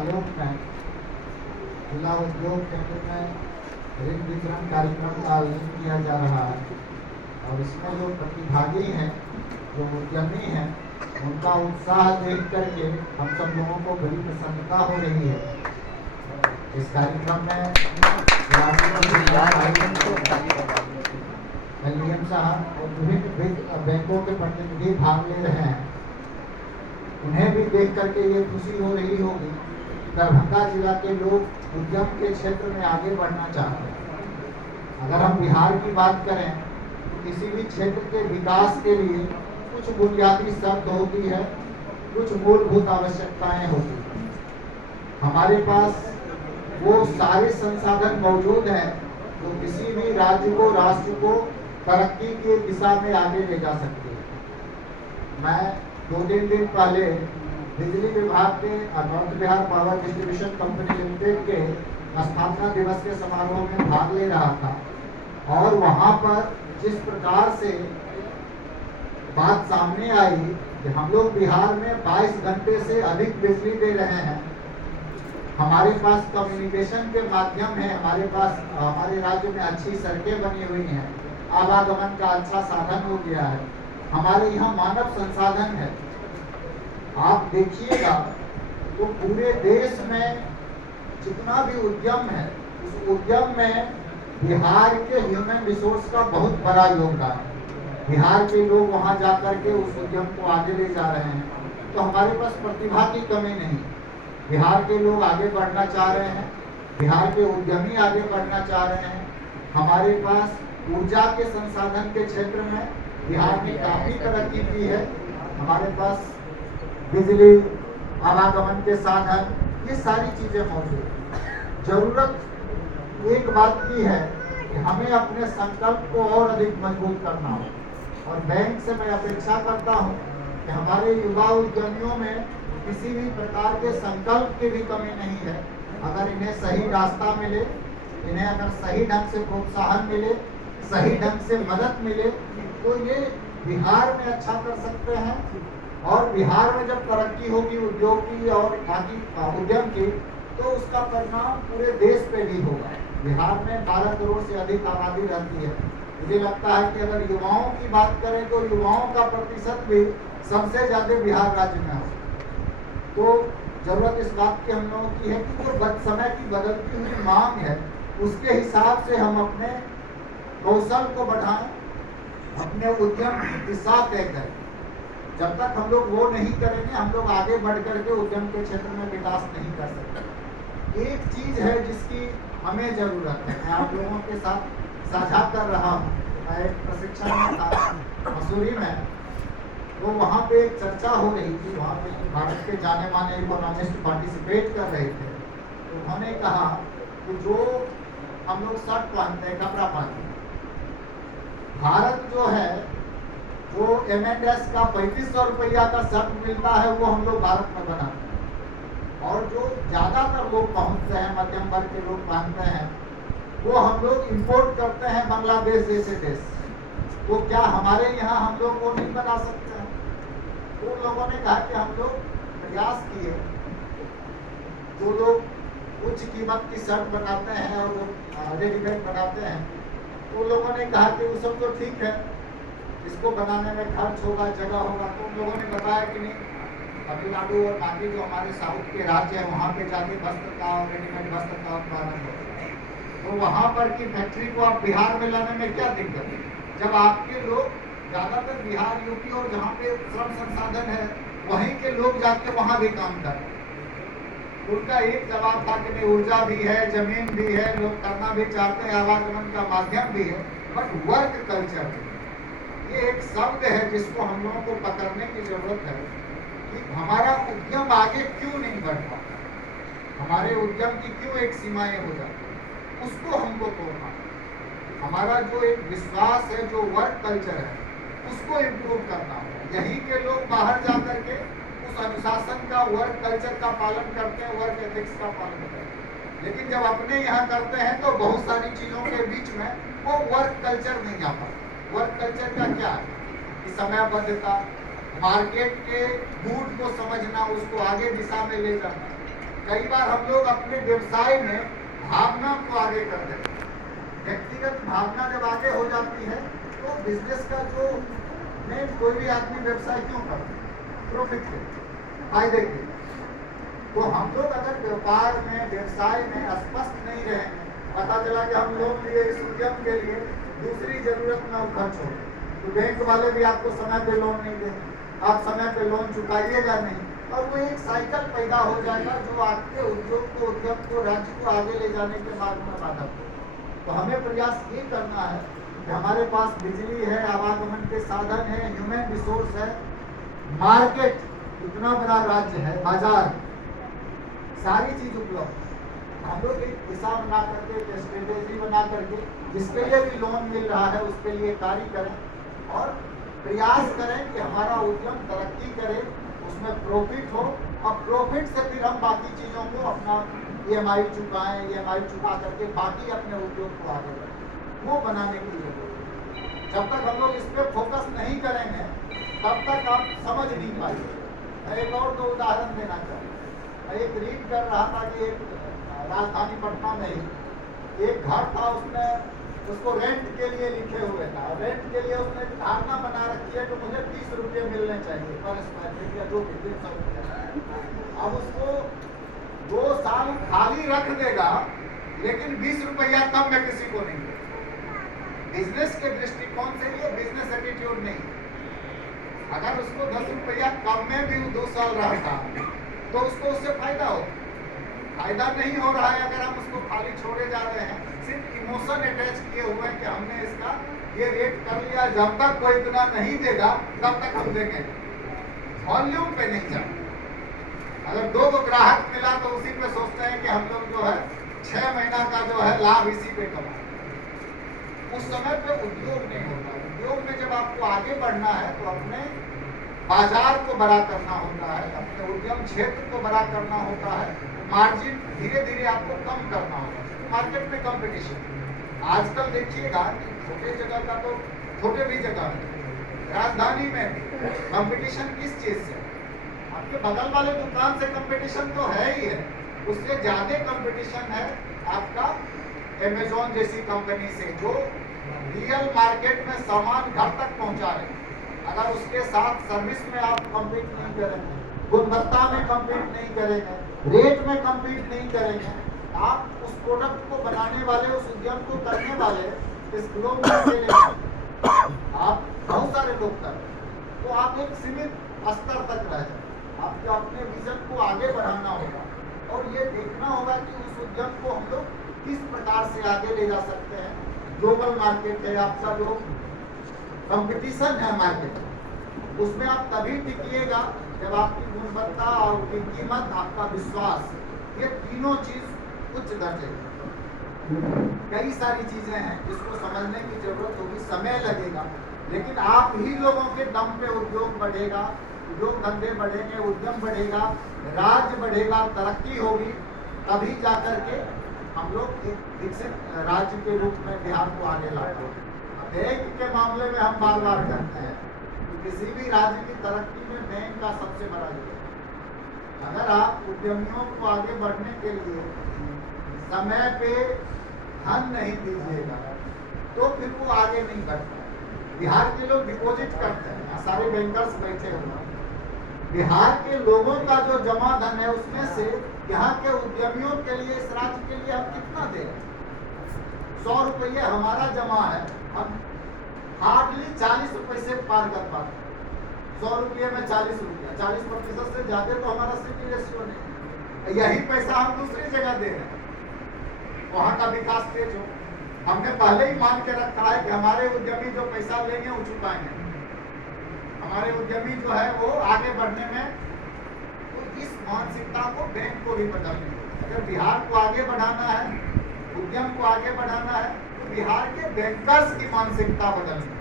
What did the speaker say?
आलोक में जिला उद्योग केंद्र में ऋण वितरण कार्यक्रम का आयोजन किया जा रहा है और इसमें जो प्रतिभागी हैं, जो उद्यमी हैं, उनका उत्साह देख करके हम सब लोगों को बड़ी प्रसन्नता हो रही है। इस कार्यक्रम में एलडीएम साहब और विभिन्न बैंकों के प्रतिनिधि भाग ले रहे हैं। उन्हें भी देख करके ये खुशी हो रही होगी कि दरभंगा जिला के लोग उद्यम के क्षेत्र में आगे बढ़ना चाहते हैं। अगर हम बिहार की बात करें तो किसी भी क्षेत्र के विकास के लिए कुछ बुनियादी शर्त होती है, कुछ मूलभूत आवश्यकताएं होती हैं। हमारे पास वो सारे संसाधन मौजूद हैं जो किसी भी राज्य को, राष्ट्र को तरक्की की दिशा में आगे ले जा सकती है। मैं 2-3 दिन पहले बिजली विभाग के north Bihar power distribution company limited के स्थापना दिवस के समारोह में भाग ले रहा था और वहां पर जिस प्रकार से बात सामने आई कि हम लोग बिहार में 22 घंटे से अधिक बिजली दे रहे हैं, हमारे पास कम्युनिकेशन के माध्यम है, हमारे पास हमारे राज्य में अच्छी सड़कें बनी हुई हैं, आवागमन का अच्छा साधन हो गया है, हमारे यहाँ मानव संसाधन है। आप देखिएगा तो पूरे देश में जितना भी उद्यम है, उस उद्यम में बिहार के ह्यूमन रिसोर्स का बहुत बड़ा योगदान है। बिहार के लोग वहां जाकर के उस उद्यम को आगे ले जा रहे हैं। तो हमारे पास प्रतिभा की कमी नहीं, बिहार के लोग आगे बढ़ना चाह रहे हैं, बिहार के उद्यमी आगे बढ़ना चाह रहे हैं। हमारे पास ऊर्जा के संसाधन के क्षेत्र में बिहार ने काफी तरक्की की है। हमारे पास बिजली, आवागमन के साधन, ये सारी चीजें मौजूद हैं। जरूरत एक बात की है कि हमें अपने संकल्प को और अधिक मजबूत करना हो और बैंक से मैं अपेक्षा करता हूं कि हमारे युवा उद्यमियों में किसी भी प्रकार के संकल्प की भी कमी नहीं है। अगर इन्हें सही रास्ता मिले, इन्हें अगर सही ढंग से प्रोत्साहन मिले, सही ढंग से मदद मिले, तो ये बिहार में अच्छा कर सकते हैं। और बिहार में जब तरक्की होगी उद्योग की और बाकी उद्यम की, तो उसका परिणाम पूरे देश पे भी होगा। बिहार में 12 करोड़ से अधिक आबादी रहती है। मुझे लगता है कि अगर युवाओं की बात करें तो युवाओं का प्रतिशत भी सबसे ज्यादा बिहार राज्य में हो। तो जरूरत इस बात की हम लोगों की है कि जो समय की बदलती हुई मांग है, उसके हिसाब से हम अपने कौशल को बढ़ाएं, अपने उद्यम की दिशा तय करें। जब तक हम लोग वो नहीं करेंगे, हम लोग आगे बढ़ करके उद्यम के क्षेत्र में विकास नहीं कर सकते। एक चीज है जिसकी हमें जरूरत है, मैं आप लोगों के साथ साझा कर रहा हूँ। मैं एक प्रशिक्षण में था मसूरी में, तो वहाँ पे एक चर्चा हो रही थी। वहाँ पे भारत के जाने माने इकोनॉमिस्ट पार्टिसिपेट कर रहे थे। तो उन्होंने कहा कि जो हम लोग शर्ट पहनते हैं, कपड़ा पहनते हैं, भारत जो है जो M&S का 3500 रुपया का शर्ट मिलता है, वो हम लोग भारत में बनाते हैं। और जो ज्यादातर लोग पहनते हैं, मध्यम वर्ग के लोग पहनते हैं, वो हम लोग इंपोर्ट करते हैं बांग्लादेश जैसे देश। तो क्या हमारे यहाँ हम लोग वो नहीं बना सकते हैं? तो उन लोगों ने कहा कि हम लोग प्रयास किए, जो लोग उच्च कीमत की शर्ट बनाते हैं और वो रेडीमेड बनाते हैं, तो लोगों ने कहा कि वो सब तो ठीक है, इसको बनाने में खर्च होगा, जगह होगा। तो उन लोगों ने बताया कि नहीं, तमिलनाडु और बाकी जो हमारे साउथ के राज्य हैं, वहाँ पे जाके वस्त्र का और रेडीमेड वस्त्र का उत्पादन होता है। तो वहाँ पर की फैक्ट्री को आप बिहार में लाने में क्या दिक्कत है? जब आपके लोग ज्यादातर बिहार, यूपी और जहाँ पे श्रम संसाधन है, वहीं के लोग जाके वहाँ भी काम कर रहे हैं। उनका एक जवाब था कि नहीं, ऊर्जा भी है, जमीन भी है, लोग करना भी चाहते हैं, आवागमन का माध्यम भी है, बट वर्क कल्चर भी। ये एक शब्द है जिसको हम लोगों को पकड़ने की जरूरत है कि हमारा उद्यम आगे क्यों नहीं बढ़ पाता, हमारे उद्यम की क्यों एक सीमाएं हो जाती है, उसको हमको तोड़ना। हमारा जो एक विश्वास है, जो वर्क कल्चर है, उसको इम्प्रूव करना है। यही के लोग बाहर जाकर के उस अनुशासन का, वर्क कल्चर का पालन करते हैं, वर्क एथिक्स का पालन करते हैं। लेकिन जब अपने यहाँ करते हैं तो बहुत सारी चीजों के बीच में वो वर्क कल्चर नहीं आ पाता। वर्क कल्चर का क्या है कि समयबद्धता, मार्केट के मूड को समझना, उसको आगे दिशा में ले जाना, कई बार हम लोग अपने व्यवसाय में भावना को आगे कर देते हैं। व्यक्तिगत भावना जब आगे हो जाती है तो बिजनेस का जो मेन कोई भी आदमी व्यवसाय क्यों करता है? प्रॉफिट के, फायदे के। तो हम लोग अगर व्यापार में, व्यवसाय में स्पष्ट नहीं रहेंगे, पता चला कि हम लोन लिए इस उद्यम के लिए, दूसरी जरूरत में वो खर्च हो, तो बैंक वाले भी आपको समय पे लोन नहीं देंगे, आप समय पे लोन चुकाइएगा नहीं, और वो एक साइकिल पैदा हो जाएगा जो आपके उद्योग को, उद्यम को, राज्य को आगे ले जाने के मार्ग में बाधक हो। तो हमें प्रयास ये करना है कि हमारे पास बिजली है, आवागमन के साधन है, ह्यूमन रिसोर्स है, मार्केट, इतना बड़ा राज्य है, बाजार, सारी चीज उपलब्ध। हम लोग एक दिशा बना करके, एक स्ट्रेटेजी बना करके, जिसके लिए भी लोन मिल रहा है उसके लिए कार्य करें और प्रयास करें कि हमारा उद्यम तरक्की करे, उसमें प्रॉफिट हो, और प्रॉफिट से फिर हम बाकी चीज़ों को अपना EMI चुकाएं, EMI चुका करके बाकी अपने उद्योग को आगे बढ़ाएं, वो बनाने की जरूरत है। जब तक हम लोग इस पर फोकस नहीं करेंगे तब तक आप समझ नहीं पाएंगे। मैं एक और दो उदाहरण देना चाहूँगा। मैं एक रीड कर रहा था कि एक राजधानी पटना में ही एक घर था, उसको रेंट के लिए लिखे हुए था, रेंट के लिए उसने धारणा बना रखी है कि मुझे 30 रुपये मिलने चाहिए पर स्क्वायर फीट या जो भी 300 रुपये। अब उसको 2 साल खाली रख देगा लेकिन 20 रुपया कम में किसी को नहीं देगा। बिजनेस के दृष्टिकोण से ये बिजनेस एटीट्यूड नहीं। अगर उसको 10 रुपया कम में भी 2 साल रहता तो उसको उससे फायदा हो। फायदा नहीं हो रहा है अगर हम उसको खाली छोड़े जा रहे हैं, सिर्फ इमोशन अटैच किए हुए हैं कि हमने इसका ये रेट कर लिया, जब तक कोई इतना नहीं देगा तब तक हम देंगे, वॉल्यूम पे नहीं जाए। अगर 2 ग्राहक मिला तो उसी पे सोचते हैं कि हम लोग जो है 6 महीना का जो है लाभ इसी पे कमाएं। उस समय पे उद्योग नहीं होता। उद्योग में जब आपको आगे बढ़ना है तो अपने बाजार को बड़ा करना होता है, अपने उद्यम क्षेत्र को बड़ा करना होता है, मार्जिन धीरे धीरे आपको कम करना होगा। मार्केट में कंपटीशन आजकल देखिएगा कि छोटे जगह का तो छोटे भी जगह में, राजधानी में भी कंपटीशन किस चीज से? आपके बगल वाले दुकान से कंपटीशन तो है ही है, उससे ज्यादा कंपटीशन है आपका अमेज़न जैसी कंपनी से जो रियल मार्केट में सामान घर तक पहुंचा रहे। अगर उसके साथ सर्विस में आप कम्पीट नहीं करेंगे, गुणवत्ता में कम्पीट नहीं करेंगे, रेट में कम्पीट नहीं करेंगे, आप उस प्रोडक्ट को बनाने वाले, उस उद्यम को करने वाले इस ग्लोबल स्केल आप बहुत सारे लोग कर, तो आप एक सीमित स्तर तक रह जाए। आपको अपने विजन को आगे बढ़ाना होगा और ये देखना होगा कि उस उद्यम को हम लोग किस प्रकार से आगे ले जा सकते हैं। ग्लोबल मार्केट है आपका, जो कंपटीशन है मार्केट, उसमें आप तभी टिकिएगा जब आपकी गुणवत्ता, आपकी कीमत, आपका विश्वास, ये तीनों चीज उच्च दर्जे। कई सारी चीजें हैं जिसको समझने की जरूरत होगी, समय लगेगा, लेकिन आप ही लोगों के दम पे उद्योग बढ़ेगा, उद्योग धंधे बढ़ेंगे, उद्यम बढ़ेगा, राज्य बढ़ेगा, तरक्की होगी, तभी जाकर के हम लोग एक विकसित राज्य के रूप में बिहार को आगे लाते हैं। बैंक के मामले में हम बार बार कहते हैं कि किसी भी राज्य की तरक्की में बैंक का सबसे बड़ा योगदान। अगर आप उद्यमियों को आगे बढ़ने के लिए समय पे धन नहीं दीजिएगा तो फिर वो आगे नहीं बढ़ता। बिहार के लोग डिपॉजिट करते हैं, सारे बैंकर्स बैठे हुए हैं। बिहार के लोगों का जो जमा धन है उसमें से यहाँ के उद्यमियों के लिए, इस राज्य के लिए हम कितना दे रहे हैं? 100 रुपये हमारा जमा है, हम हार्डली 40 रुपये से पार कर पाते हैं। 100 रुपये में 40 रुपया, 40% से ज्यादा तो हमारा सिटी रेशियो नहीं। यही पैसा हम दूसरी जगह दे रहे हैं, वहाँ का विकास तेज हो। हमने पहले ही मान के रखा है कि हमारे उद्यमी जो पैसा लेंगे वो चुकाएंगे, हमारे उद्यमी जो है वो आगे बढ़ने में। तो इस मानसिकता को बैंक को भी बदलनी है। अगर बिहार को आगे बढ़ाना है, उद्यम को आगे बढ़ाना है, तो बिहार के बैंकर्स की मानसिकता बदलनी है।